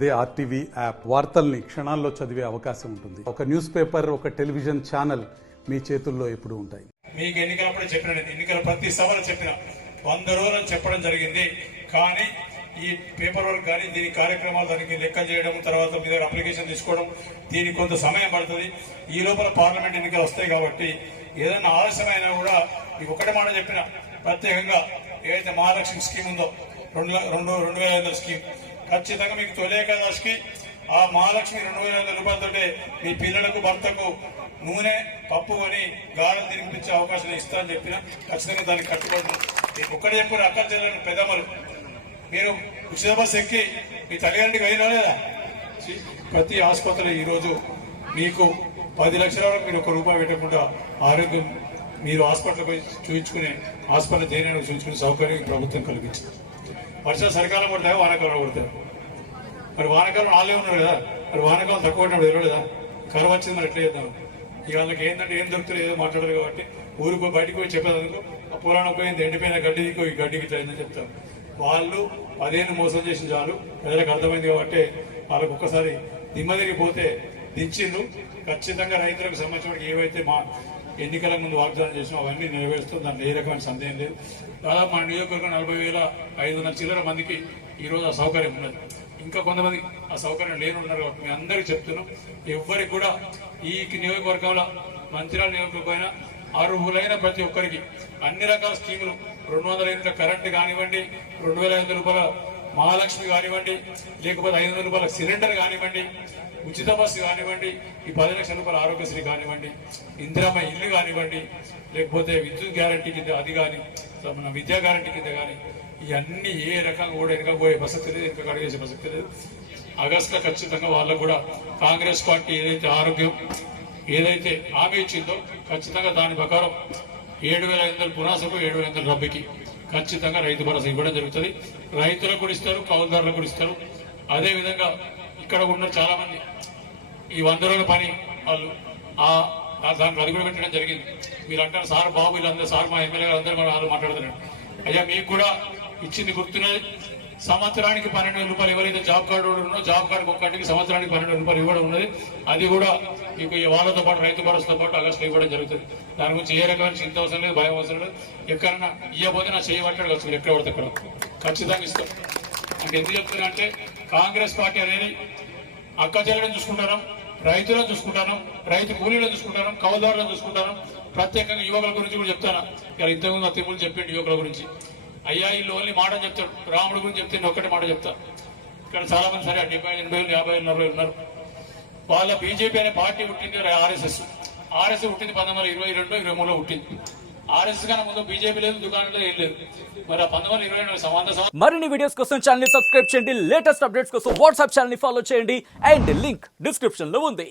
అదే RTV app వార్తల్ని క్షణాల్లో చదివే అవకాశం ఉంటుంది. ఒక న్యూస్ పేపర్, ఒక టెలివిజన్ ఛానల్ మీ చేతుల్లో ఎప్పుడూ ఉంటాయి. మీకు ఎన్నికలప్పుడు చెప్పిన, ఎన్నికల ప్రతి సభలో చెప్పిన 100 రోజులు చెప్పడం జరిగింది. కానీ ఈ పేపర్ వర్క్ కానీ దీని కార్యక్రమాలు దానికి లెక్క చేయడం, తర్వాత మీ దగ్గర అప్లికేషన్ తీసుకోవడం, దీనికి కొంత సమయం పడుతుంది. ఈ లోపల పార్లమెంట్ ఎన్నికలు వస్తాయి కాబట్టి ఏదైనా ఆలస్యమైనా కూడా మీకు ఒకటే మాట చెప్పిన, ప్రత్యేకంగా ఏదైతే మహాలక్ష్మి స్కీమ్ ఉందో 2,500 స్కీమ్, ఖచ్చితంగా మీకు తొలి ఏకాదశికి ఆ మహాలక్ష్మి 2,500 రూపాయలతోటే మీ పిల్లలకు, భర్తకు నూనె, పప్పు అని గారెలు తినిపించే అవకాశం ఇస్తా అని చెప్పిన, ఖచ్చితంగా దానికి కట్టుబడి మీకు ఒక్కడే చెప్పిన అక్కలు చెల్లెని పెద్దమ్మలు, మీరు ఉచిత బస్ ఎక్కి మీ తల్లిదండ్రికి అయినా లేదా? ప్రతి ఆసుపత్రిలో ఈరోజు మీకు 10 లక్షల వరకు మీరు ₹1 పెట్టకుండా ఆరోగ్యం మీరు హాస్పిటల్ పోయి చూపించుకునే, హాస్పిటల్ దేని చూపించుకునే సౌకర్యం ప్రభుత్వం కల్పించింది. వర్షాలు సరికాలం పడతాయో వానాకాలం పడతాయి. మరి వానాకాలం వాళ్ళే ఉన్నారు కదా, మరి వానాకాలం తక్కువ పడినప్పుడు తెలియలేదా? కరువు వచ్చింది, మరి ఎట్లా చేద్దాం? ఇక వాళ్ళకి ఏంటంటే ఏం దొరుకుతుంది ఏదో మాట్లాడరు కాబట్టి ఊరికి బయటకు పోయి చెప్పేందుకు ఆ పురాణం పోయింది, ఎండిపోయిన గడ్డికి ఈ గడ్డికి ఇట్లా చెప్తాం. వాళ్ళు 10 మోసం చేసిన చాలు, ప్రజలకు అర్థమైంది కాబట్టి వాళ్ళకు ఒక్కసారి దిమ్మదిరిగిపోతే దించిండ్రు. ఖచ్చితంగా రైతులకు సంబంధించిన ఏవైతే మా ఎన్నికల ముందు వాగ్దానం చేసినా అవన్నీ నెరవేరుస్తూ దాంట్లో ఏ రకమైన సందేహం లేదు. దాదాపు మా నియోజకవర్గం 40,500 చిల్లర మందికి ఈరోజు ఆ సౌకర్యం ఉన్నది. ఇంకా కొంతమంది ఆ సౌకర్యం లేనున్నారు కాబట్టి మేము అందరికీ చెప్తున్నాం, ఎవరికి కూడా ఈ నియోజకవర్గంలో మంచిర్యాల నియోజకవర్గం అర్హులైన ప్రతి ఒక్కరికి అన్ని రకాల స్కీములు, 200 యూనిట్ల కరెంటు కానివ్వండి, 2,500 రూపాయల మహాలక్ష్మి కానివ్వండి, లేకపోతే 500 రూపాయల సిలిండర్ కానివ్వండి, ఉచిత బస్సు కానివ్వండి, ఈ 10 లక్షల రూపాయల ఆరోగ్యశ్రీ కానివ్వండి, ఇందిరమ్మ ఇల్లు కానివ్వండి, లేకపోతే విద్యుత్ గ్యారంటీ కింద అది కానీ, మన విద్యా గ్యారంటీ కింద కానీ, ఇవన్నీ ఏ రకంగా కూడా వెనకపోయే ప్రసక్తి లేదు, ఇంకా అడిగేసే ప్రసక్తి లేదు. ఆగస్టులో ఖచ్చితంగా వాళ్ళకు కూడా కాంగ్రెస్ పార్టీ ఏదైతే ఆరోగ్యం ఏదైతే హామీ ఇచ్చిందో ఖచ్చితంగా దాని ప్రకారం 7,500 పునాసకు 7,500 రబ్బీకి ఖచ్చితంగా రైతు భరోసా ఇవ్వడం జరుగుతుంది. రైతులకు కూడా ఇస్తారు, కౌలుదారులకు కూడా ఇస్తారు. అదేవిధంగా ఇక్కడ ఉన్న చాలా మంది ఈ 100 రోజుల పని వాళ్ళు దానికి అది కూడా పెట్టడం జరిగింది. మీరు అంటారు సార్ బాబు వీళ్ళందరూ, సార్ మా ఎమ్మెల్యే గారు అందరూ వాళ్ళు మాట్లాడుతున్నారు. అయ్యా మీకు కూడా ఇచ్చింది గుర్తున్నది. సంవత్సరానికి 12,000 రూపాయలు ఎవరైతే జాబ్ కార్డు ఉన్నో జాబ్ కార్డు ఒక్కటికి సంవత్సరానికి 12,000 రూపాయలు ఇవ్వడం ఉన్నది. అది కూడా మీకు వాళ్ళతో పాటు రైతు భరోసాతో పాటు ఆగస్టులో ఇవ్వడం జరుగుతుంది. దాని గురించి ఏ రకమైన చింత అవసరం లేదు, భయం అవసరం లేదు. ఎక్కడన్నా ఇవ్వబోతే నా చేయబట్టాడు వచ్చి ఎక్కడ పడితే అక్కడ ఖచ్చితంగా ఇస్తాం. నాకు ఎందుకు చెప్తున్నా అంటే కాంగ్రెస్ పార్టీ అనేది అక్క చెల్లెలను చూసుకుంటాను, రైతులను చూసుకుంటాను, రైతు కూలీలను చూసుకుంటాను, కౌలుదారులను చూసుకుంటాను. ప్రత్యేకంగా యువకుల గురించి కూడా చెప్తాను. ఇలా ఇంతకుముందు మా తిరుగులు చెప్పిండు యువకుల గురించి. అయ్యా వీళ్ళు ఓన్లీ మాట చెప్తాడు, రాముడి గురించి చెప్తే ఒక్కటే మాట చెప్తా. ఇక్కడ చాలా మంది సరే 70, 80, 50, 40 ఉన్నారు. వాళ్ళ బీజేపీ అనే పార్టీ పుట్టింది ఆర్ఎస్ఎస్ పుట్టింది 1922, 23లో పుట్టింది. ఆర్ఎస్ఎస్ కన్నా ముందు బీజేపీ లేదు, దుకాణంలో ఏం లేదు. మరి 1922 సంబంధం. మరిన్ని వీడియోస్ కోసం ఛానల్ ని సబ్స్క్రైబ్ చేయండి, లేటెస్ట్ అప్డేట్స్ కోసం వాట్సాప్ ఛానల్ ని ఫాలో చేయండి, అండ్ లింక్ డిస్క్రిప్షన్ లో ఉంది.